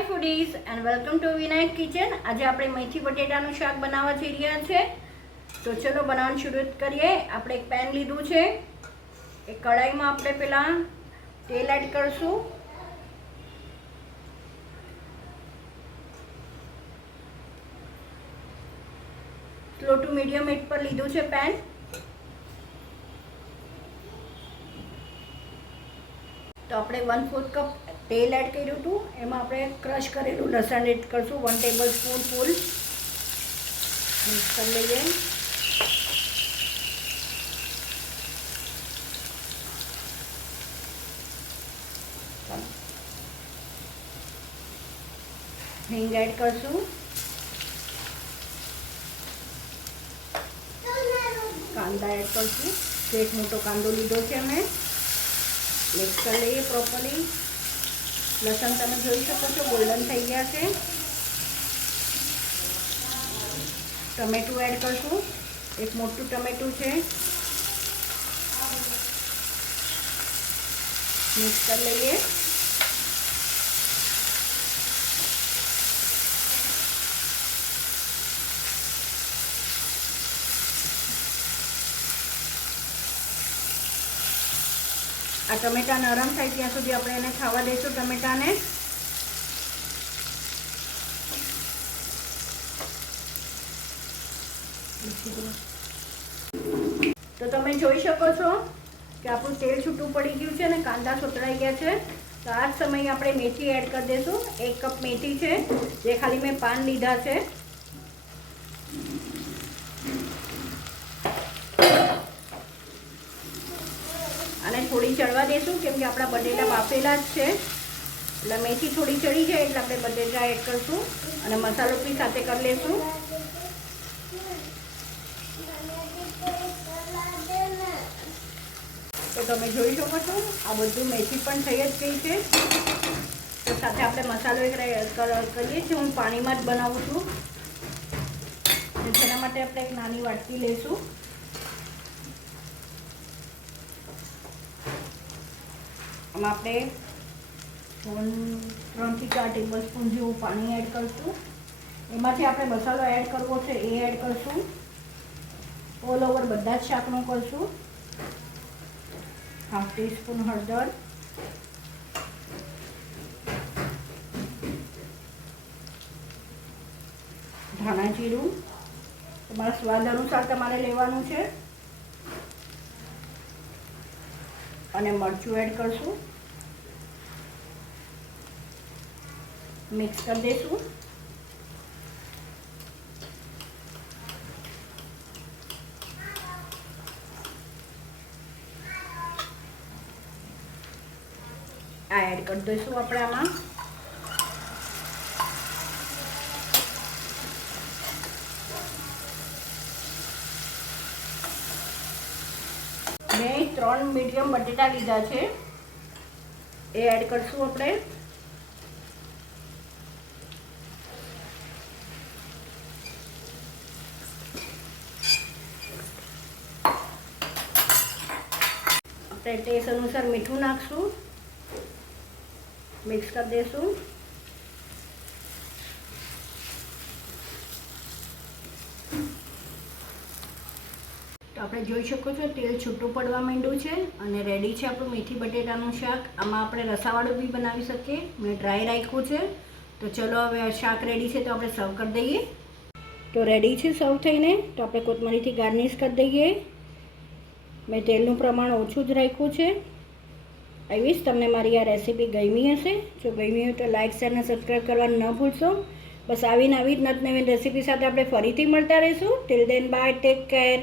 Hi foodies and welcome to Vinayak kitchen. આજે આપણે મેથી બટેટાનું શાક બનાવવા જઈ રહ્યા છે। તો ચલો બનાવવાનું શરૂ કરીએ। આપણે એક પેન લીધું છે, એક કઢાઈમાં આપણે પહેલાં તેલ એડ કરશું। સ્લો ટુ મીડિયમ હીટ પર લીધું છે પેન। તો આપણે 1/4 કપ તેલ એડ કર્યું હતું, એમાં આપણે ક્રશ કરેલું લસણ એડ કરશું 1 ટેબલ સ્પૂન ફૂલ। મિક્સ કરી લઈએ। હિંગ એડ કરશું, કાંદા એડ કરશું। એક મોટો કાંદો લીધો છે અમે, મિક્સ કરી લઈએ પ્રોપરલી। લસણ તમે જોઈ શકો છો ગોલ્ડન થઈ ગયા છે। ટમેટું એડ કરશું, એક મોટું ટમેટું છે, મિક્સ કરી લઈએ। આ ટમેટા નરમ થાય ત્યાં સુધી આપણે એને ખાવા દઈશું ટમેટાને। તો તમે જોઈ શકો છો કે આપણું તેલ છૂટું પડી ગયું છે અને કાંદા સોતરાઈ ગયા છે। તો આ જ સમયે આપણે મેથી એડ કરી દઈશું। 1 કપ મેથી છે, જે ખાલી મેં પાન લીધા છે। અને થોડી ચડવા દેશું, કેમ કે આપણા બટેટા બાફેલા જ છે, એટલે મેથી થોડી ચડી જાય એટલે આપણે બટેટા એડ કરશું અને મસાલો બી સાથે કરી લઈશું। તો તમે જોઈ શકો છો આ બધું મેથી પણ થઈ જ ગઈ છે। તો સાથે આપણે મસાલો કરીએ છીએ। હું પાણીમાં જ બનાવું છું, જેના માટે આપણે એક નાની વાટકી લઈશું। આમાં આપણે 3 થી 4 ટેબલ સ્પૂન જેવું પાણી એડ કરશું। એમાંથી આપણે મસાલો એડ કરવો છે એ એડ કરશું। ઓલ ઓવર બધા જ શાકનું કરશું। 1/2 ટીસ્પૂન હળદર, ધાણા જીરું તમારા સ્વાદ અનુસાર તમારે લેવાનું છે, અને મરચું એડ કરશું। મિક્સ કરી દઈશું। આ એડ કરી દઈશું આપણે આમાં। મેં 3 મીડિયમ બટેટા લીધા છે, એ એડ કરશું આપણે। આપણે ટેસ્ટ અનુસાર મીઠું નાખશું, મિક્સ કરી દઈશું। તો આપણે જોઈ શકો છો તેલ છૂટું પડવા માંડ્યું છે અને રેડી છે આપણું મેથી બટેટાનું શાક। આમાં આપણે રસાવાળું બી બનાવી શકીએ, મેં ડ્રાય રાખ્યું છે। તો ચલો હવે આ શાક રેડી છે, તો આપણે સર્વ કરી દઈએ। તો રેડી છે સર્વ થઈને। તો આપણે કોથમરીથી ગાર્નિશ કરી દઈએ। મેં તેલનું પ્રમાણ ઓછું જ રાખ્યું છે। આઈ વિશ તમને મારી આ રેસીપી ગમી હશે। જો ગમી હોય તો લાઇક, શેર અને સબસ્ક્રાઈબ કરવાનું ન ભૂલશો। બસ આવી જ નવી રેસીપી સાથે આપણે ફરીથી મળતા રહીશું। Till then bye, take care.